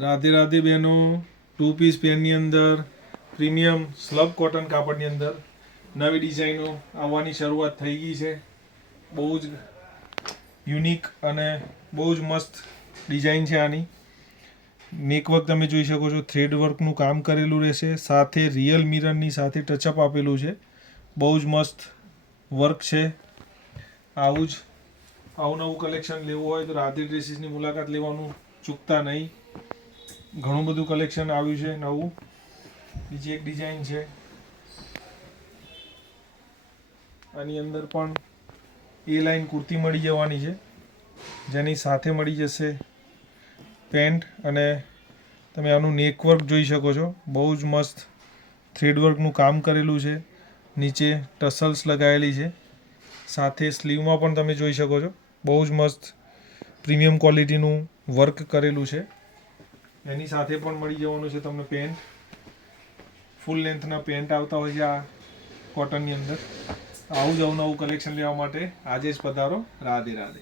રાધે રાધે બહેનો, 2 પીસ પેનની અંદર premium slub cotton કાપડની અંદર નવી ડિઝાઇનો આવવાની શરૂઆત થઈ ગઈ છે. બહુ જ યુનિક અને બહુ જ મસ્ત ડિઝાઇન છે આની. નેકવર્ક તમે જોઈ શકો છો, થ્રેડ વર્કનું કામ કરેલું રહેશે, સાથે રિયલ મિરરની સાથે ટચઅપ આપેલું છે. બહુ જ મસ્ત વર્ક છે. આવું નવું કલેક્શન લેવું હોય તો રાધે ડ્રેસીસની મુલાકાત લેવાનું ચૂકતા નહીં. ઘણું બધું કલેક્શન આવ્યું છે નવું. બીજી એક ડિઝાઇન છે, આની અંદર પણ એ લાઇન કુર્તી મળી જવાની છે, જેની સાથે મળી જશે પેન્ટ. અને તમે આનું નેકવર્ક જોઈ શકો છો, બહુ જ મસ્ત થ્રેડવર્કનું કામ કરેલું છે. નીચે ટસલ્સ લગાવેલી છે, સાથે સ્લીવમાં પણ તમે જોઈ શકો છો બહુ જ મસ્ત પ્રીમિયમ ક્વોલિટીનું વર્ક કરેલું છે. એની સાથે પણ મળી જવાનું છે તમને પેન્ટ. ફૂલ લેન્થના પેન્ટ આવતા હોય છે આ કોટનની અંદર. આવું જ અવનવું કલેક્શન લેવા માટે આજે જ પધારો. રાધે રાધે.